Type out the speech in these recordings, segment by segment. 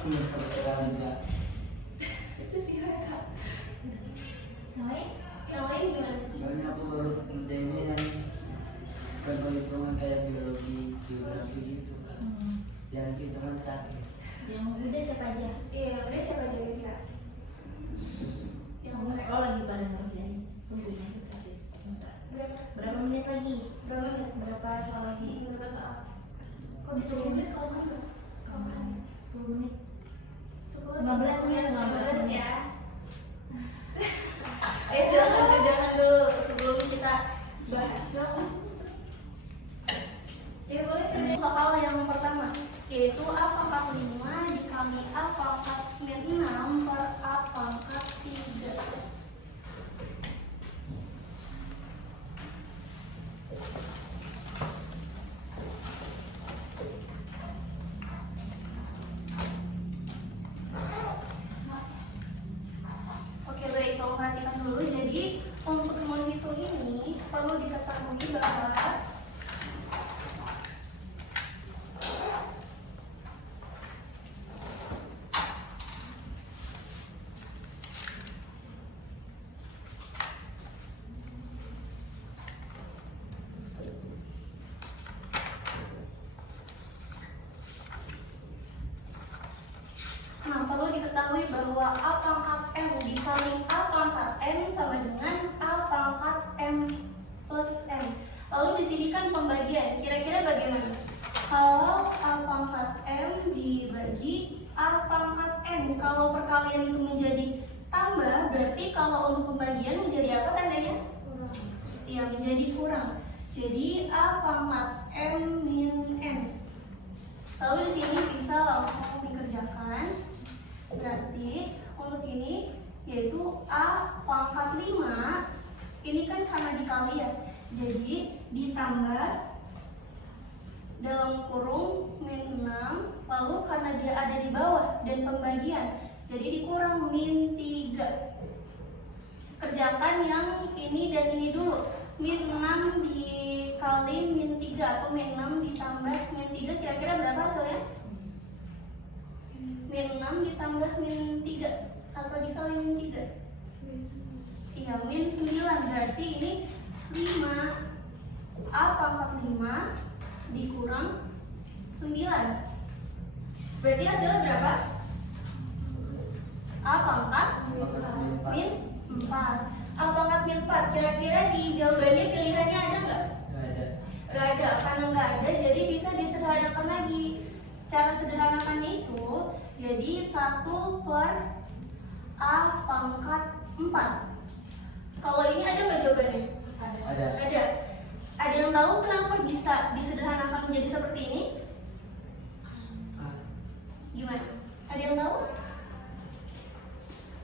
sama sekali enggak. Itu sih Kak. Yang lain gimana? Soalnya aku baru ngerjainnya yang bukan perhitungan kayak biologi, geografi gitu. Yang hitungan terakhir. Yang udah siapa aja? Iya, yang udah siapa aja kira? Yang mereka Lagi pada ngerjain. Tungguin aja berarti. Berapa menit lagi? berapa menit? Berapa soal lagi? Berapa soal? Kok bisa 10 menit kalau enggak? Kalau enggak? 10 menit. 10, 15 menit, 15 ya. Ayo silakan kerjakan dulu sebelum kita bahas. Ya boleh kerjain soal yang pertama, yaitu A pangkat 5 dikali A pangkat min 6 per A pangkat 3. Oke baik, tolong perhatikan dulu. Jadi untuk menghitung ini perlu diketahui bahwa perlu diketahui bahwa A pangkat M dikali A pangkat M sama dengan A pangkat M plus M. Lalu di sini kan pembagian, kira-kira bagaimana? Kalau A pangkat M dibagi A pangkat M, kalau perkalian itu menjadi tambah, berarti kalau untuk pembagian menjadi apa tandanya? Iya, menjadi kurang. Jadi A pangkat M min M. Lalu di sini bisa langsung dikerjakan. Berarti untuk ini yaitu A pangkat 5 ini kan karena dikali ya, jadi ditambah dalam kurung min 6, lalu karena dia ada di bawah dan pembagian jadi dikurang min 3. Kerjakan yang ini dan ini dulu. Min 6 dikali min 3 atau min 6 ditambah min 3, kira-kira berapa hasilnya? Min 6 ditambah min 3 atau dikali min 3? Iya, min 9, berarti ini 5. A pangkat 5 dikurang 9, berarti hasilnya berapa? A pangkat min 4. A pangkat min 4, kira-kira di jawabannya pilihannya ada nggak? Nggak ada, karena nggak ada jadi bisa disederhanakan lagi. Cara sederhanakannya itu jadi 1 per A pangkat 4. Kalau ini ada nggak jawabannya? Ada. Ada. Ada yang tahu kenapa bisa disederhanakan menjadi seperti ini? Gimana? Ada yang tahu?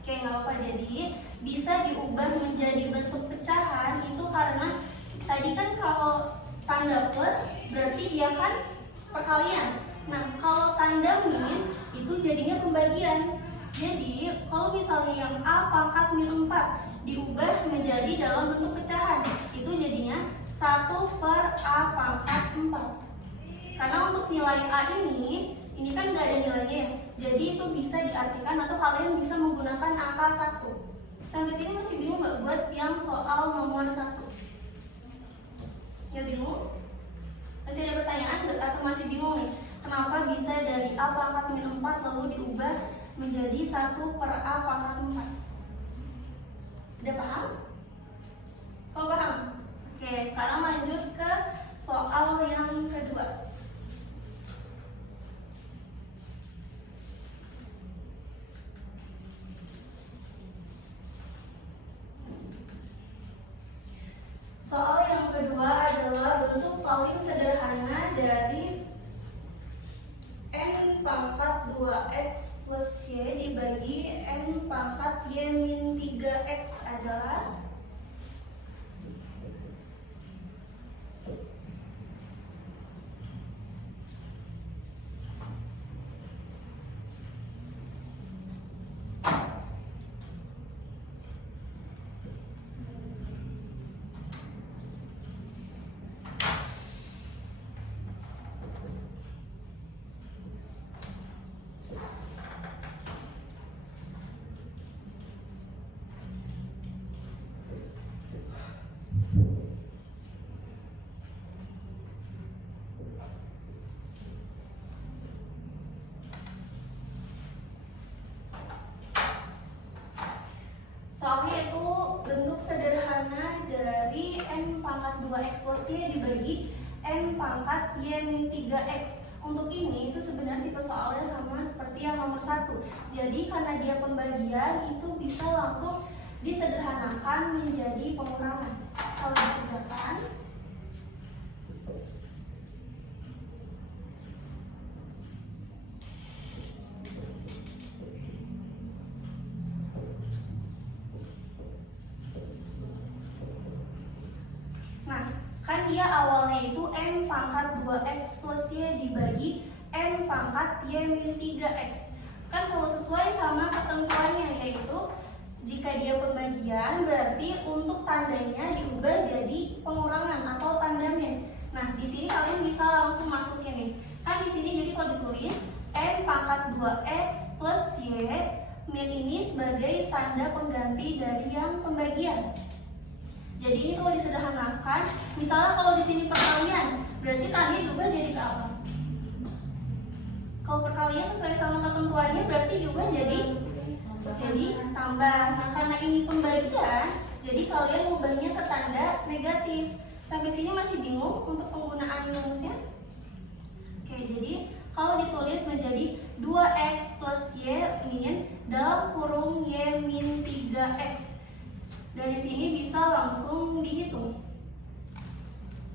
Oke, nggak apa-apa. Jadi bisa diubah menjadi bentuk pecahan itu karena tadi kan kalau tanda plus berarti dia kan perkalian. Nah, kalau tanda min itu jadinya pembagian. Jadi, kalau misalnya yang A pangkat min 4 diubah menjadi dalam bentuk pecahan, itu jadinya 1 per A pangkat 4. Karena untuk nilai A ini kan nggak ada nilainya ya. Jadi itu bisa diartikan atau kalian bisa menggunakan angka 1. Sampai sini masih bingung nggak buat yang soal nomor 1? Ya bingung? Masih ada pertanyaan nggak atau masih bingung nih? Kenapa bisa dari A pangkat min 4 lalu diubah menjadi 1 per A pangkat 4? Udah paham? Kalau paham? Oke, sekarang lanjut ke soal yang kedua. Soal yang kedua adalah bentuk paling sederhana dari N pangkat 2X plus Y dibagi N pangkat Y min 3X adalah Soalnya itu bentuk sederhana dari N pangkat 2X plus Y dibagi N pangkat Y min 3X. Untuk ini itu sebenarnya tipe soalnya sama seperti yang nomor 1. Jadi karena dia pembagian itu bisa langsung disederhanakan menjadi pengurangan. Kalau dikerjakan, nah, kan dia awalnya itu N pangkat 2X plus Y dibagi N pangkat Y min 3X. Kan kalau sesuai sama ketentuannya, yaitu jika dia pembagian berarti untuk tandanya diubah jadi pengurangan atau tanda min. Nah, di sini kalian bisa langsung masukin nih. Kan di sini jadi kalau ditulis N pangkat 2X plus Y min ini sebagai tanda pengganti dari yang pembagian. Jadi ini kalau disederhanakan, misalnya kalau di sini perkalian, berarti tandanya diubah jadi ke apa? Kalau perkalian sesuai sama ketentuannya berarti diubah jadi tambah. Nah, karena ini pembagian, jadi kalian ubahnya ke tanda negatif. Sampai sini masih bingung untuk penggunaan rumusnya? Oke, jadi kalau ditulis menjadi 2X plus Y min dalam kurung Y min 3X. Dari sini bisa langsung dihitung.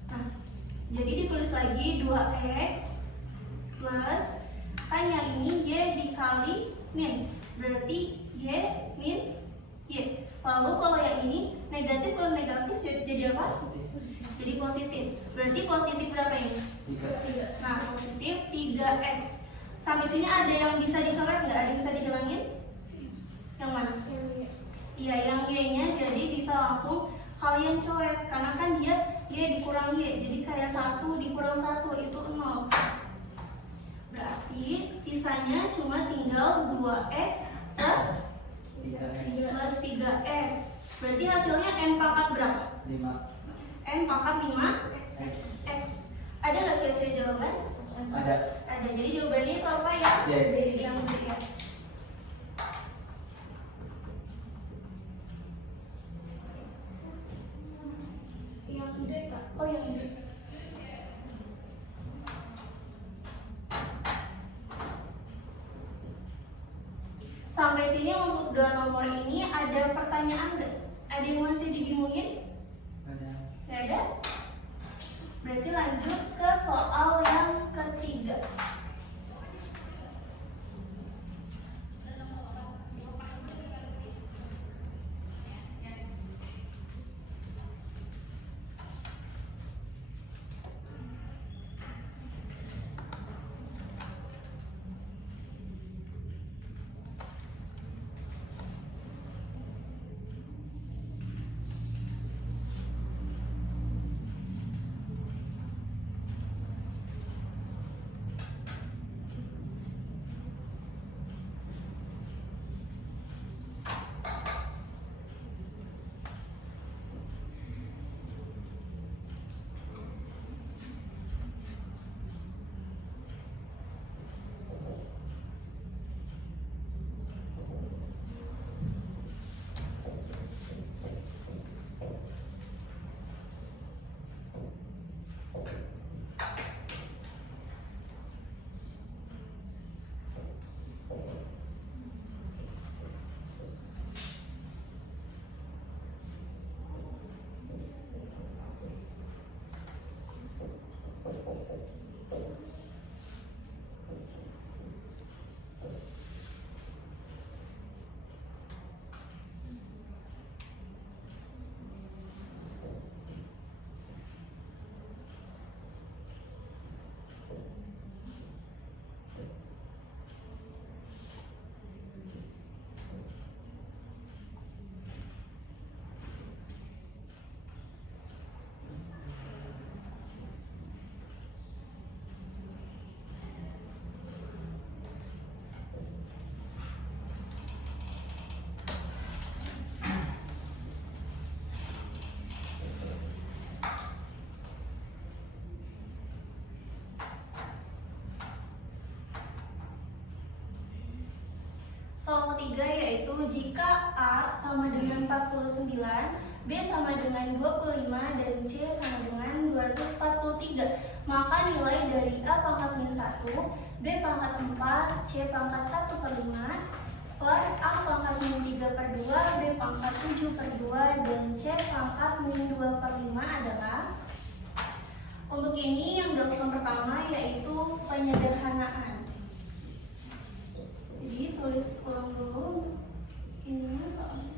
Nah, jadi ditulis lagi 2X plus, kan yang ini Y dikali min, berarti Y min Y. Lalu kalau yang ini negatif, kalau negatif jadi apa? Jadi positif. Berarti positif berapa ini? 3. Nah, positif 3X. Sampai sini ada yang bisa dicoret nggak? Ada yang bisa dihilangin? Yang mana? Iya, yang Y-nya jadi bisa langsung kalian coret. Karena kan dia Y dikurang Y, jadi kayak 1 dikurang 1 itu 0. Berarti sisanya cuma tinggal 2X plus 3X. Berarti hasilnya N pangkat berapa? 5. N pangkat 5X. Ada nggak kira-kira jawaban? Ada. Ada. Jadi jawabannya itu apa ya? Y. Yang B ya. Yang D Kak. Oh, yang D. Sampai sini untuk dua nomor ini ada pertanyaan nggak? Ada yang masih dibingungin? Ada. Nggak ada? Berarti lanjut ke soal yang ketiga. Soal ketiga yaitu jika A sama dengan 49, B sama dengan 25, dan C sama dengan 243, maka nilai dari A pangkat min 1, B pangkat 4, C pangkat 1/5, per A pangkat min 3/2, B pangkat 7/2, dan C pangkat min 2/5 adalah. Untuk ini yang dilakukan pertama yaitu penyederhanaan. Jadi tulis ulang dulu ininya soalnya.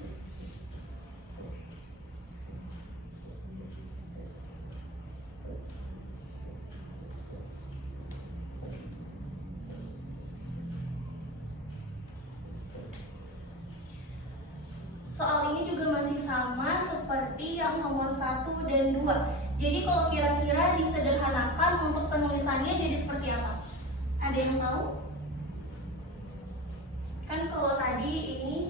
Soal ini juga masih sama seperti yang nomor 1 dan 2. Jadi kalau kira-kira disederhanakan untuk penulisannya jadi seperti apa? Ada yang tahu? Kan kalau tadi ini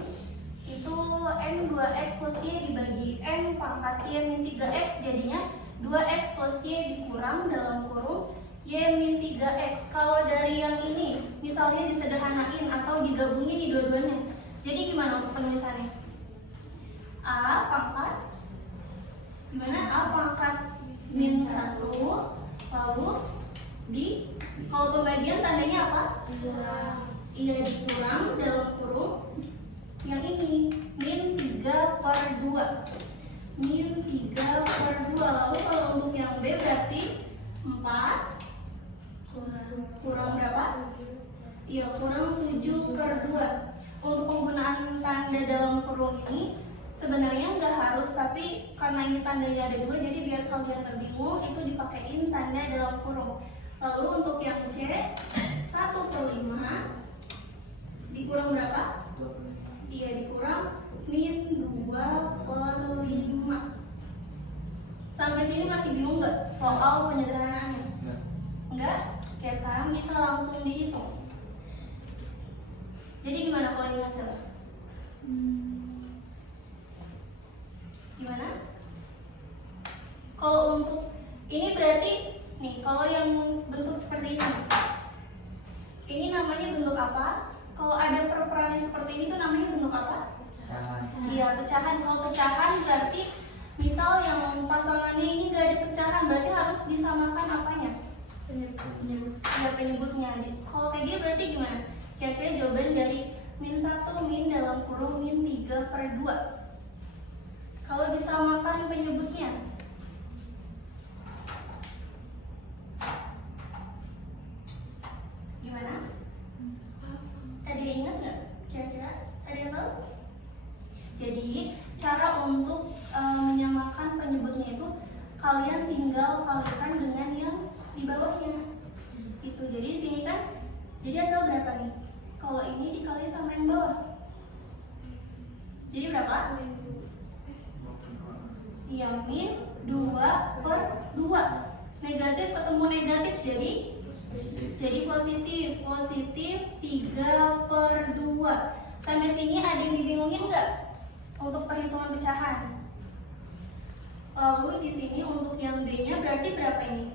itu N2X plus Y dibagi N pangkat Y min 3X, jadinya 2X plus Y dikurang dalam kurung Y min 3X. Kalau dari yang ini misalnya disederhanain atau digabungin di dua-duanya, jadi gimana untuk penulisannya? A pangkat gimana? A pangkat min 1, lalu kalau pembagian tandanya apa? Iya, dikurang dalam kurung yang ini min 3/2, min 3/2. Lalu kalau untuk yang B berarti 4 kurang berapa? Iya, kurang 7/2. Untuk penggunaan tanda dalam kurung ini sebenarnya nggak harus, tapi karena ini tandanya ada 2, jadi biar kalian nggak bingung itu dipakein tanda dalam kurung. Lalu untuk yang C 1/5 dikurang berapa? Iya, dikurang min 2/5. Sampai sini masih bingung nggak soal penyederhanaannya? Enggak? Oke, sekarang bisa langsung dihitung. Jadi gimana kalau ini hasilnya? Gimana? Kalau untuk ini berarti nih, kalau yang bentuk seperti ini namanya bentuk apa? Kalau ada perperannya seperti ini tuh namanya bentuk apa? Pecahan. Iya, pecahan. Kalau pecahan berarti misal yang pasangannya ini gak ada pecahan, berarti harus disamakan apanya? Penyebutnya. Kalau kayak gini berarti gimana? Kira-kira jawaban dari min 1 min dalam kurung min 3/2. Kalau disamakan penyebutnya, gimana? Ada yang ingat nggak? Kira-kira ada yang tahu? Jadi cara untuk menyamakan penyebutnya itu kalian tinggal kalikan dengan yang di bawahnya. Itu jadi sini kan, jadi hasil berapa nih? Kalau ini dikali sama yang bawah, jadi berapa? Iya, min 2/2. Negatif ketemu negatif jadi positif. Positif 3/2. Sampai sini ada yang dibingungin nggak untuk perhitungan pecahan? Lalu di sini untuk yang B-nya berarti berapa ini?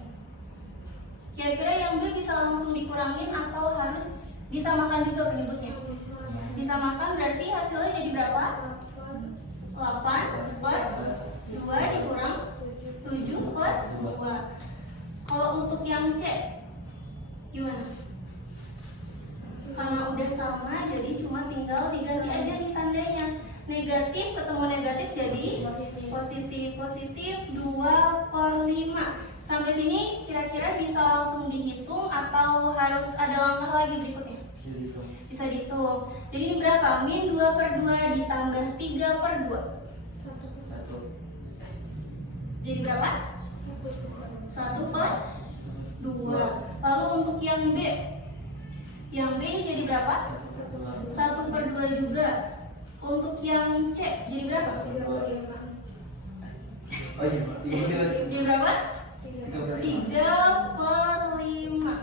Kira-kira yang B bisa langsung dikurangin atau harus disamakan juga penyebutnya? Disamakan berarti hasilnya jadi berapa? 8/2 dikurang 7/2. Kalau untuk yang C gimana? Karena udah sama, jadi cuma tinggal diganti aja nih tandanya. Negatif ketemu negatif jadi positif. Positif 2/5. Sampai sini kira-kira bisa langsung dihitung atau harus ada langkah lagi berikutnya? Bisa dihitung. Jadi ini berapa? Min 2/2 ditambah 3/2. Jadi berapa? 1/2. Lalu untuk yang B, yang B ini jadi berapa? 1/2 juga. Untuk yang C jadi berapa? Oh iya, Jadi berapa? 3/5.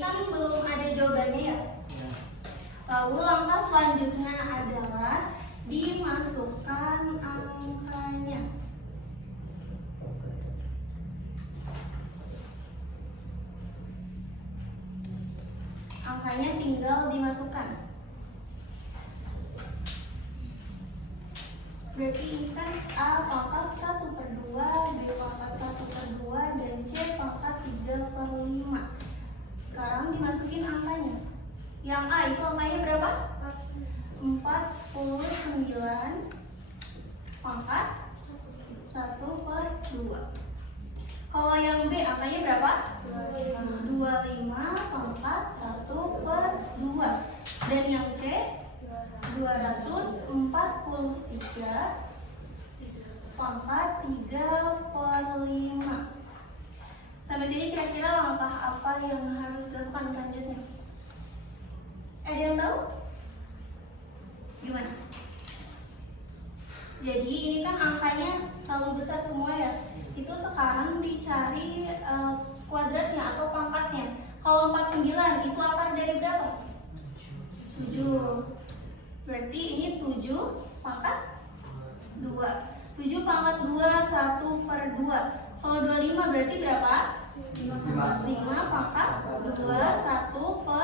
kan belum ada jawabannya ya. Ya. Lalu langkah selanjutnya adalah dimasukkan angkanya. Angkanya tinggal dimasukkan. Berarti ini kan A pangkat 1/2, B pangkat 1/2, dan C pangkat 3/5. Sekarang dimasukin angkanya. Yang A itu angkanya berapa? 49 pangkat 1/2. Kalau yang B angkanya berapa? 25 pangkat 1/2. Dan yang C 243 pangkat 3/5. Sampai sini kira-kira langkah apa yang harus dilakukan selanjutnya? Ada yang tahu? Gimana? Jadi ini kan angkanya terlalu besar semua ya. Itu sekarang dicari kuadratnya atau pangkatnya. Kalau 49 itu akar dari berapa? 7. Berarti ini 7 pangkat 2. 7 pangkat 2 1/2. Kalau 25 berarti berapa? 5 pangkat 2 1/2.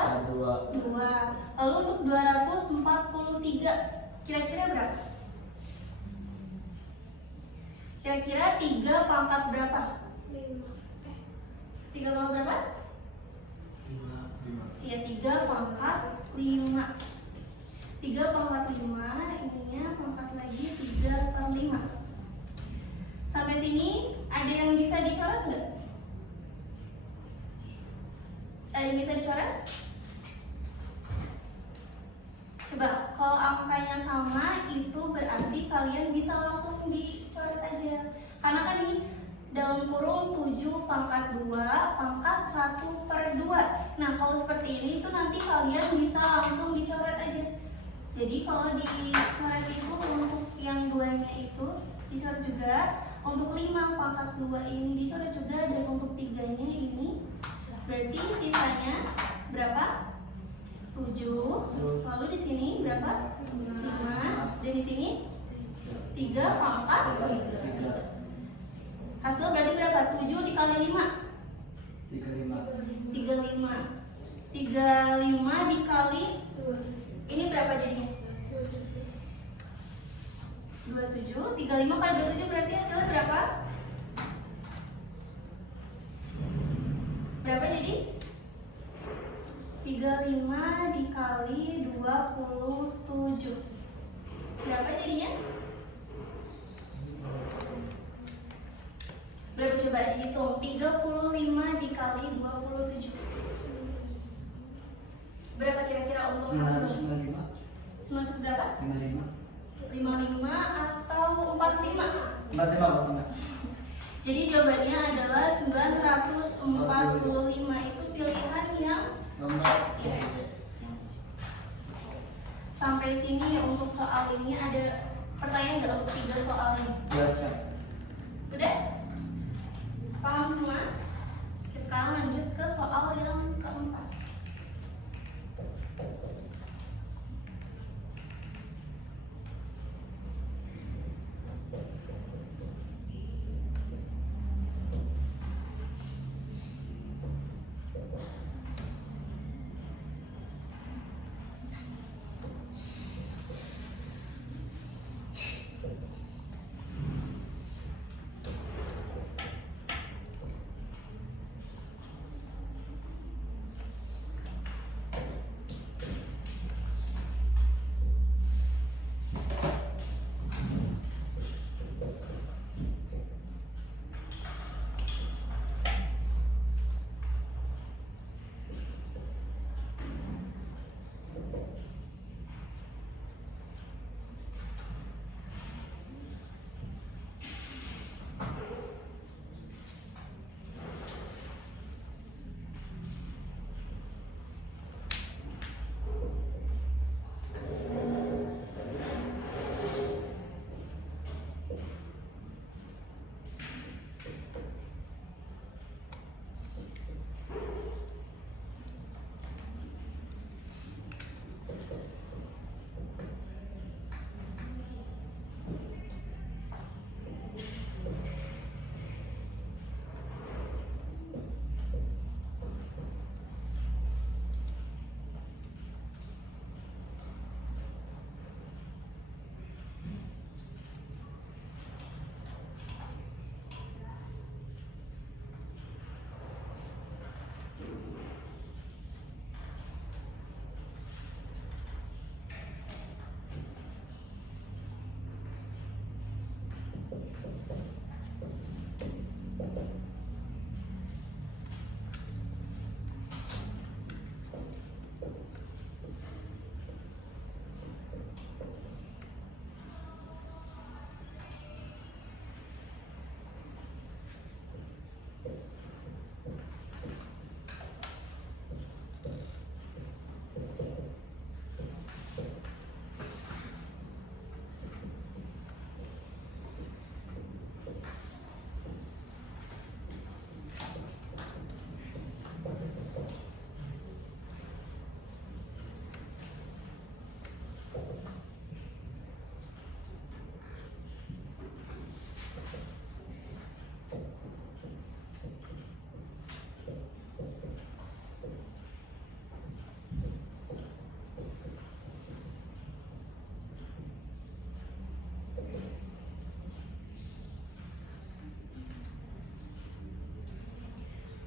Lalu untuk 243 kira-kira berapa? Kira-kira 3 pangkat berapa? 3 pangkat berapa? 5. Iya, 3 pangkat 5. 3 pangkat 5, ininya pangkat lagi 3/5. Sampai sini ada yang bisa dicoret nggak? Ada yang bisa dicoret? Coba, kalau angkanya sama itu berarti kalian bisa langsung dicoret aja. Karena kan ini dalam kurung 7 pangkat 2 pangkat 1/2. Nah, kalau seperti ini itu nanti kalian bisa langsung dicoret aja. Jadi kalau dicoret itu untuk yang duanya itu dicoret juga, untuk 5 pangkat 2 ini dicoret juga, dan untuk 3-nya ini berarti sisanya berapa? 7. Lalu di sini berapa? 5. Dan di sini 3 pangkat 3. Hasil berarti berapa? 7 dikali 5 35. 35 dikali ini berapa jadinya? 27. 35 kali 27 berarti hasilnya berapa? Berapa jadi? 35 dikali 27. Berapa jadinya? Berapa coba dihitung? 35 dikali 27. Berapa kira-kira untuk hasilnya? 900 berapa? 55 atau 45? 45. Jadi jawabannya adalah 945. Itu pilihan yang iya. Sampai sini untuk soal ini ada pertanyaan nggak untuk 3 soal ini? Jelaskan. Udah? Paham semua? Oke, sekarang lanjut ke soal yang keempat.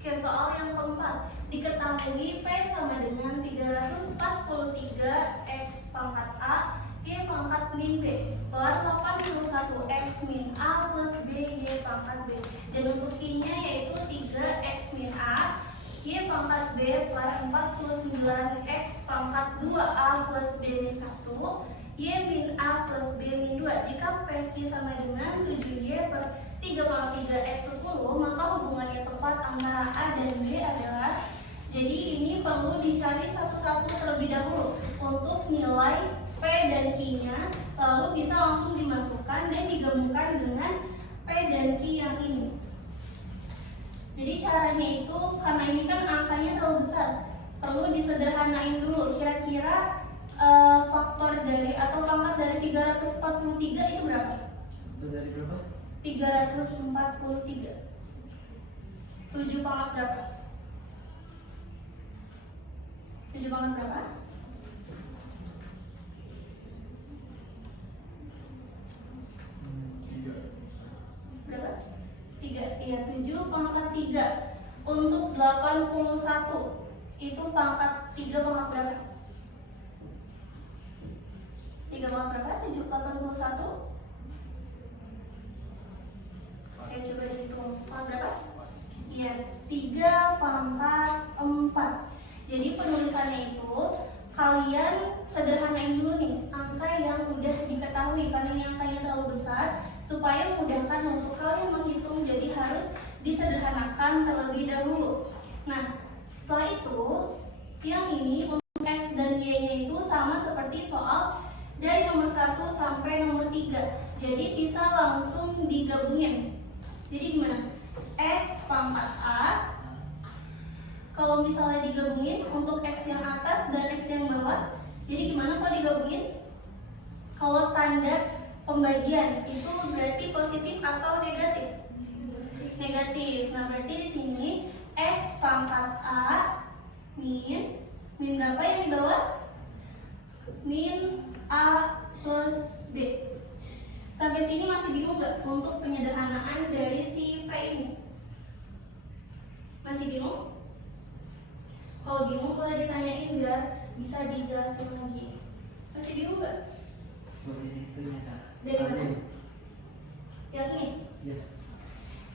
Oke, soal yang keempat. Diketahui P sama dengan 343 X pangkat A Y pangkat min B per 81 X min A plus B Y pangkat B. Dan untuk Y-nya yaitu 3 X min A Y pangkat B per 49 X pangkat 2A plus B min 1 Y min A plus B min 2. Jika PQ sama dengan 7Y per 3 pangkat 3 X 10, maka hubungannya tepat antara A dan B adalah, jadi ini perlu dicari satu-satu terlebih dahulu untuk nilai P dan Q-nya, lalu bisa langsung dimasukkan dan digabungkan dengan P dan Q yang ini. Jadi caranya itu, karena ini kan angkanya terlalu besar, perlu disederhanain dulu. Kira-kira faktor dari atau pangkat dari 343 itu berapa? Itu dari berapa? 343. 7 pangkat berapa? 7 pangkat berapa? Berapa? 3. Iya, 7 pangkat 3. Untuk 81 itu pangkat 3 pangkat berapa? 3 pangkat berapa? 7 81. Oke, coba dihitung. Pangkat berapa? Iya, 3 pangkat 4. Jadi penulisannya itu kalian sederhanain dulu nih angka yang udah diketahui, karena ini angkanya terlalu besar, supaya memudahkan untuk kalian menghitung. Jadi harus disederhanakan terlebih dahulu. Nah, setelah itu yang ini untuk X dan Y-nya itu sama seperti soal dari nomor 1 sampai nomor 3. Jadi bisa langsung digabungin. Jadi gimana? X pangkat A, kalau misalnya digabungin untuk X yang atas dan X yang bawah, jadi gimana kalau digabungin? Kalau tanda pembagian itu berarti positif atau negatif? Negatif. Nah, berarti di sini X pangkat A min berapa yang di bawah? Min A plus B. Sampai sini masih bingung nggak untuk penyederhanaan dari si P ini? Masih bingung? Kalau bingung boleh ditanyain biar bisa dijelasin lagi. Masih bingung nggak? Boleh dihitungnya Kak. Dari mana? Yang ini? Ya.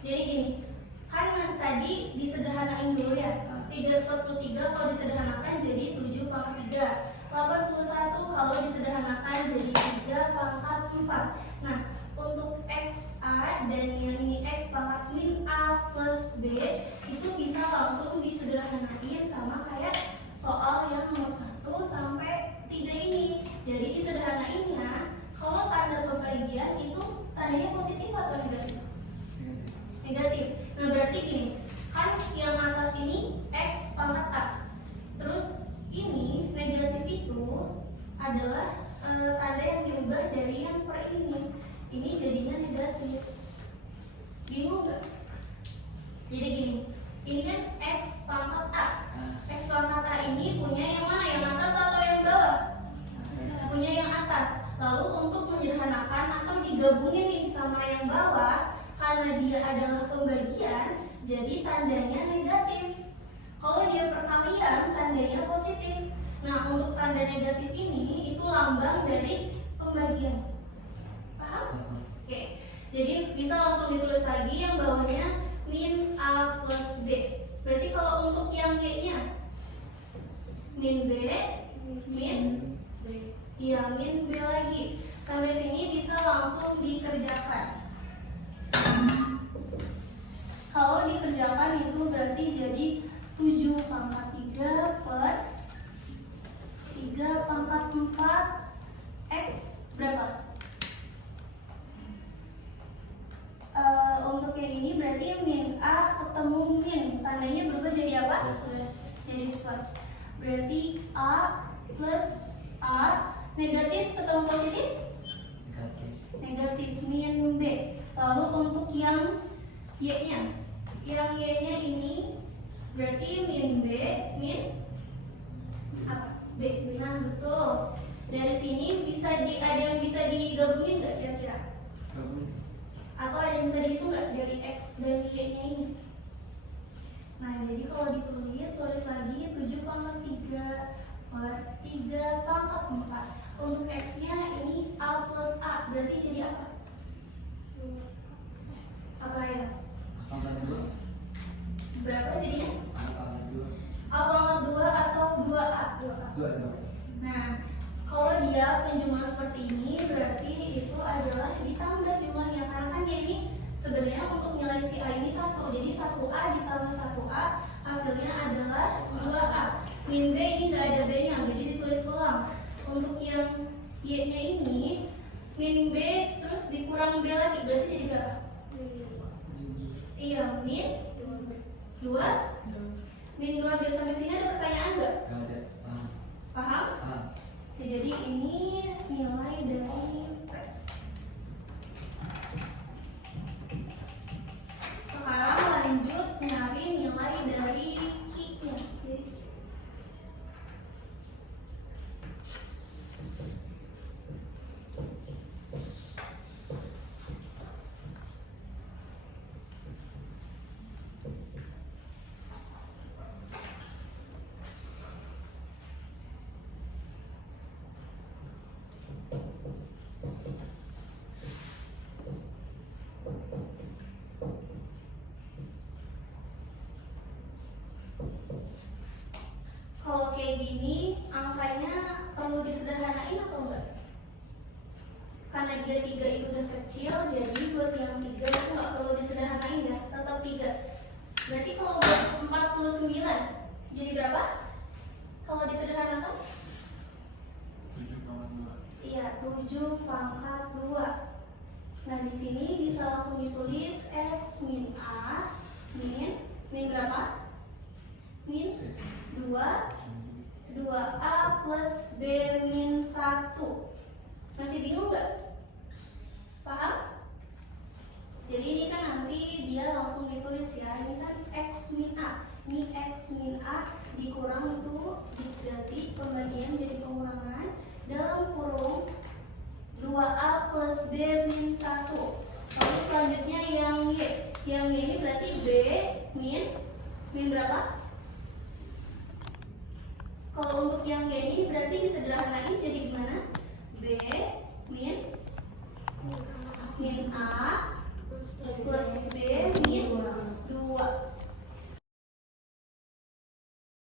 Jadi gini, kan tadi disederhanain dulu ya. 343 kalau disederhanakan jadi 7 pangkat 3. 81 kalau disederhanakan jadi 3 pangkat 4. Nah, untuk XA dan yang ini X pangkat min A plus B itu bisa langsung disederhanain sama kayak soal yang nomor 1 sampai 3 ini. Jadi disederhanainnya kalau tanda pembagian itu tandanya positif atau negatif? Negatif. Nah, berarti gini, kan yang atas ini X pangkat A. Terus ini negatif itu adalah tanda yang diubah dari yang per ini. Ini jadinya negatif. Bingung nggak? Jadi gini, ini kan X pangkat A. X pangkat A ini punya yang mana? Yang atas atau yang bawah? Punya yang atas. Lalu untuk menyederhanakan atau digabungin nih sama yang bawah, karena dia adalah pembagian, jadi tandanya negatif. Kalau dia perkalian, tandanya positif. Nah, untuk tanda negatif ini itu lambang dari pembagian. Paham? Oke. Jadi bisa langsung ditulis lagi yang bawahnya min A plus B. Berarti kalau untuk yang Y-nya min B, min B. Iya, min B lagi. Sampai sini bisa langsung dikerjakan. Kalau dikerjakan itu berarti jadi 7 pangkat 3 per 3 pangkat 4 X berapa? Untuk yang ini berarti min A ketemu min, tandanya berubah jadi apa? Plus. Jadi plus. Berarti A plus A, negatif ketemu positif? Negatif. Negatif min B. Lalu untuk yang Y-nya, yang Y-nya ini berarti min B, min apa? B. Nah, betul. Dari sini bisa ada yang bisa digabungin nggak kira-kira? Atau ada yang bisa dihitung nggak dari X dan Y-nya ini? Nah, jadi kalau ditulis, tulis lagi 7 pangkat 3 per 3 pangkat 4. Untuk X-nya ini A plus A, berarti jadi apa? Apa ya? Pangkat 2. Berapa jadinya? Pangkat 2. A pangkat 2 atau 2A? 2. Nah, kalau dia penjumlahan seperti ini, berarti itu adalah ditambah jumlahnya. Karena kan dia ini sebenarnya untuk nilai si A ini 1. Jadi 1A ditambah 1A, hasilnya adalah 2A. Min B ini nggak ada B-nya, jadi ditulis ulang. Untuk yang Y-nya ini, min B terus dikurang B lagi, berarti jadi berapa? Iya, min 2. Min 2 biar sampai sini ada pertanyaan nggak? Enggak ada. Paham? Ya, jadi ini nilai dari P. Sekarang lanjut nyari nilai dari Q-nya. Kalau kayak gini, angkanya perlu disederhanain atau enggak? Karena dia 3 itu udah kecil, jadi buat yang 3 itu nggak perlu disederhanain ya, tetap 3. Berarti kalau buat 49, jadi berapa? Kalau disederhanakan? 7,2. Iya, 7 pangkat 2. Nah, di sini bisa langsung ditulis X min A min berapa? Min 2A plus B min 1. Masih bingung nggak? Paham? Jadi ini kan nanti dia langsung ditulis ya. Ini kan X min A. Ini X min A dikurang itu diganti pembagian jadi pengurangan dalam kurung 2A plus B min 1. Lalu selanjutnya yang Y. Yang Y ini berarti B min berapa? Kalau untuk yang Y ini berarti disederhanain jadi gimana? B